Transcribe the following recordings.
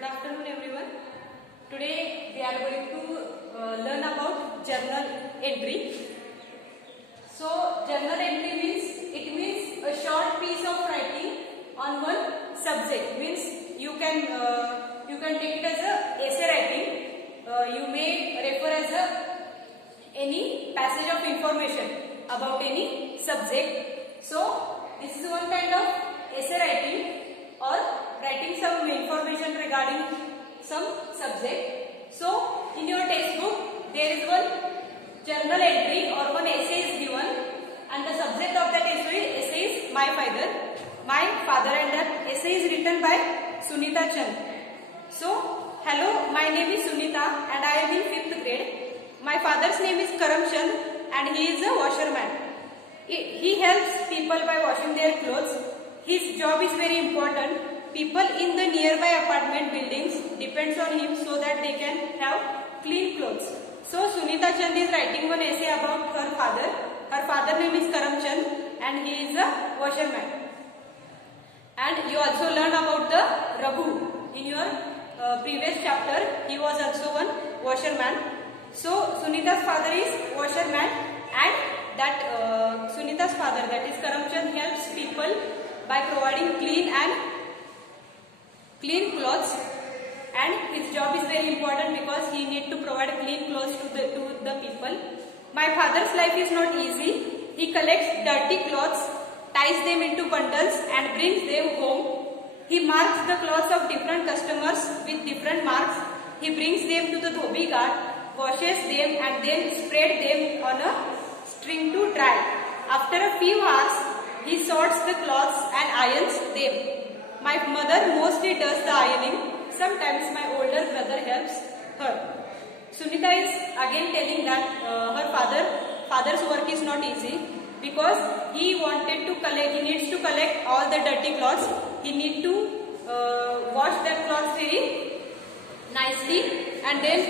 Good afternoon everyone. Today we are going to learn about journal entry. So journal entry means a short piece of writing on one subject. Means you can take it as a essay writing. You may refer as any passage of information about any subject. So this is one kind of essay writing or writing some information regarding some subject. So in your textbook there is one journal entry or one essay is given, and the subject of that essay is my father, and that essay is written by Sunita Chand. So hello, my name is Sunita and I am in 5th grade. My father's name is Karam Chand and he is a washerman. He helps people by washing their clothes. His job is very important. People in the nearby apartment buildings depends on him so that they can have clean clothes. So Sunita Chand is writing one essay about her father. Her father name is Karam Chand and he is a washerman. And you also learn about the Raghu in your previous chapter. He was also one washerman. So Sunita's father is washerman, and that Sunita's father, that is Karam Chand, helps people by providing clean clothes, and his job is very important because he needs to provide clean clothes to the people. My father's life is not easy. He collects dirty clothes, ties them into bundles and brings them home. He marks the clothes of different customers with different marks. He brings them to the dhobi ghat, washes them and then spread them on a string to dry. After a few hours, he sorts the clothes and irons them. My mother mostly does the ironing. Sometimes my older brother helps her. Sunita is again telling that her father's work is not easy because he needs to collect all the dirty clothes. He needs to wash that clothes very nicely, and then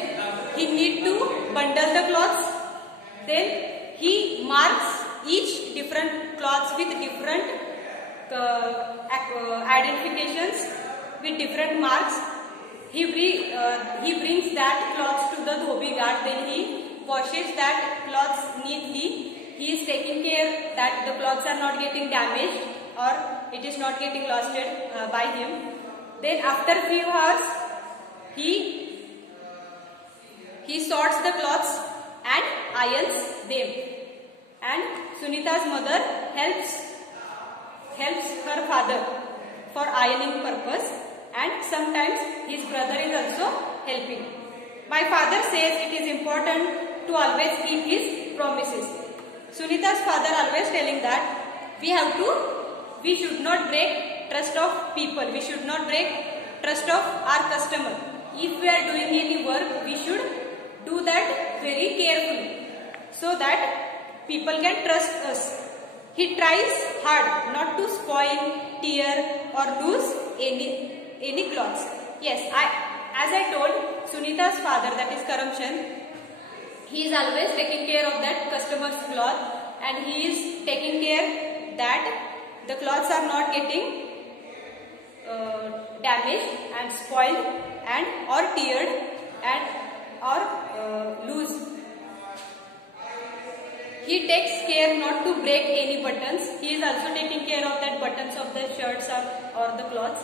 he needs to bundle the clothes. Then he marks each different cloths with different identifications with different marks. He brings that cloths to the dhobi ghat. Then he washes that cloths neatly. He is taking care that the clothes are not getting damaged or it is not getting lost by him. Then after few hours, he sorts the clothes and irons them. And Sunita's mother helps her father for ironing purpose, and sometimes his brother is also helping. My father says it is important to always keep his promises. Sunita's father always telling that we should not break trust of people. We should not break trust of our customer. If we are doing any work, we should do that very carefully so that people can trust us. He tries hard not to spoil, tear or lose any clothes. Yes, as I told, Sunita's father, that is Karam Chand, he is always taking care of that customer's cloth, and he is taking care that the clothes are not getting damaged and spoiled and or teared and or loose. He takes care not to break any buttons. He is also taking care of that buttons of the shirts or the clothes.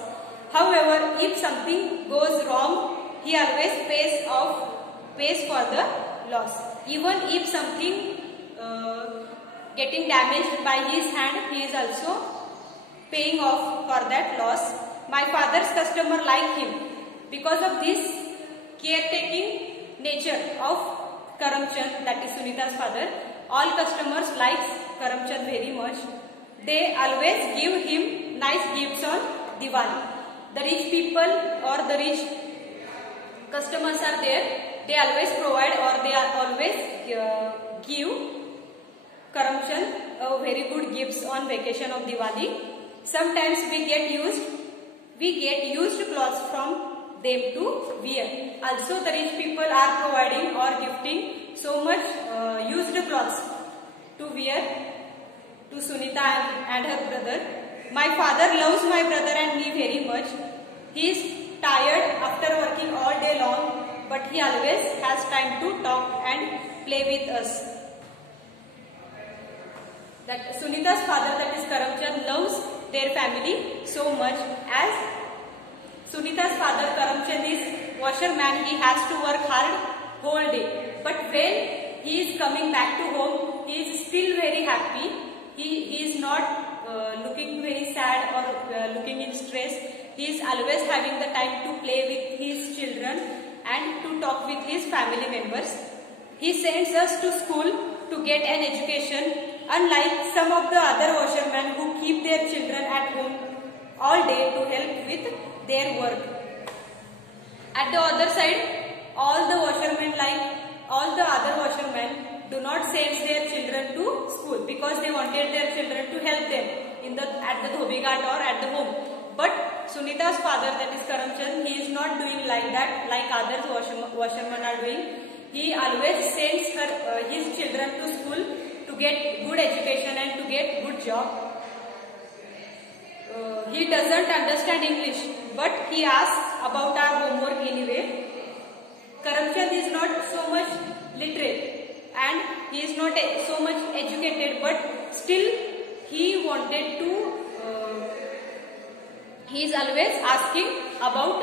However, if something goes wrong, he always pays for the loss. Even if something getting damaged by his hand, he is also paying off for that loss. My father's customer like him. Because of this caretaking nature of Karam Chand, that is Sunita's father, all customers like Karam Chand very much. They always give him nice gifts on Diwali. The rich people or the rich customers are there. They always provide or they are always give Karam Chand a very good gifts on vacation of Diwali. Sometimes we get used clothes from them to wear. Also the rich people are providing or gifting so much used clothes to wear to Sunita and her brother. My father loves my brother and me very much. He is tired after working all day long, but he always has time to talk and play with us. That Sunita's father, that is Karamchand, loves their family so much. As Sunita's father Karamchand is washerman, he has to work hard whole day. But when he is coming back to home, he is still very happy. He is not looking very sad or looking in stress. He is always having the time to play with his children and to talk with his family members. He sends us to school to get an education, unlike some of the other washermen who keep their children at home all day to help with their work. At the other side, all the washermen, like all the other washermen, do not send their children to school because they wanted their children to help them at the Dhobi Ghat or at the home. But Sunita's father, that is Karamchand, he is not doing like that, like other washermen are doing. He always sends his children to school to get good education and to get good job. He doesn't understand English, but he asks about our homework anyway. Karamchand is not so much literate and he is not so much educated, but still he wanted to, he is always asking about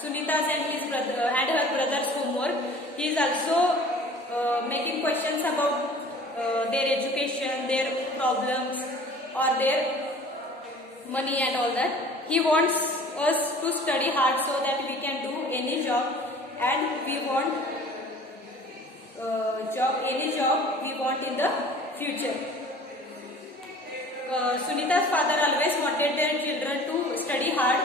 Sunita's and her brother's homework. He is also making questions about their education, their problems or their money and all that. He wants us to study hard so that we can do any job, and we want any job we want in the future. Sunita's father always wanted their children to study hard.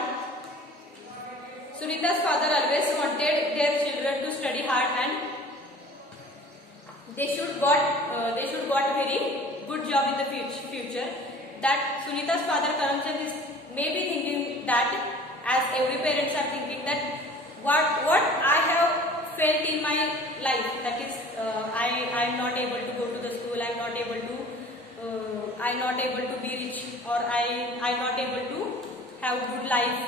Sunita's father always wanted their children to study hard and they should got very good job in the future. That Sunita's father Karamchand is maybe thinking that, as every parents are thinking, that what I have felt in my life, that is I am not able to go to the school, I am not able to be rich, or I am not able to have good life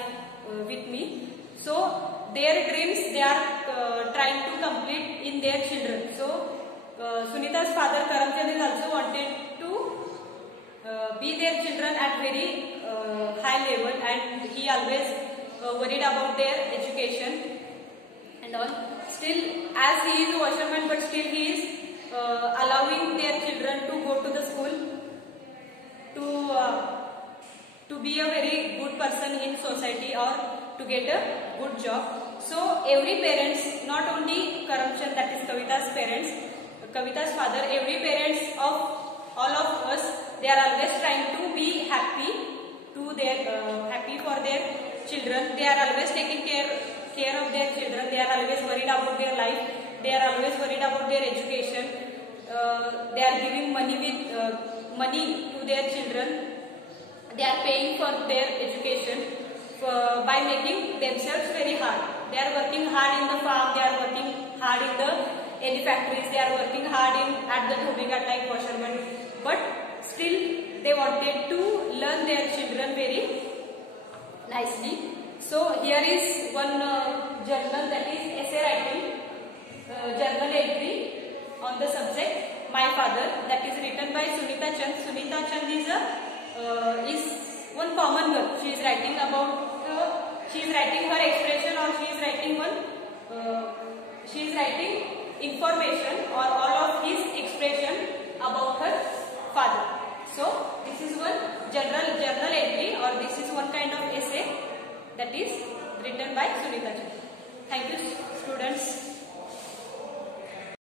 with me. So their dreams they are trying to complete in their children. So Sunita's father Karamchand is also wanted to be their children at very high level, and he always worried about their education and all. Still, as he is a washerman, but still he is allowing their children to go to the school to be a very good person in society or to get a good job. So every parents, not only Karamchand, that is Kavita's parents, Kavita's father, every parents of all of us, they are always trying to be happy for their children. They are always taking care of their children. They are always worried about their life. They are always worried about their education. They are giving money to their children. They are paying for their education by making themselves very hard. They are working hard in the farm. They are working hard in any factories. They are working hard at the Dhobi Ghat like washermen. But still, they wanted to learn their children very nicely. So here is one journal, that is essay writing, journal entry on the subject My Father, that is written by Sunita Chand. Sunita Chand is one common girl. She is writing her expression, or she is writing information or all of his expression about her father. So this is one journal entry, or this is one kind of essay that is written by Sunita Chand. Thank you, students.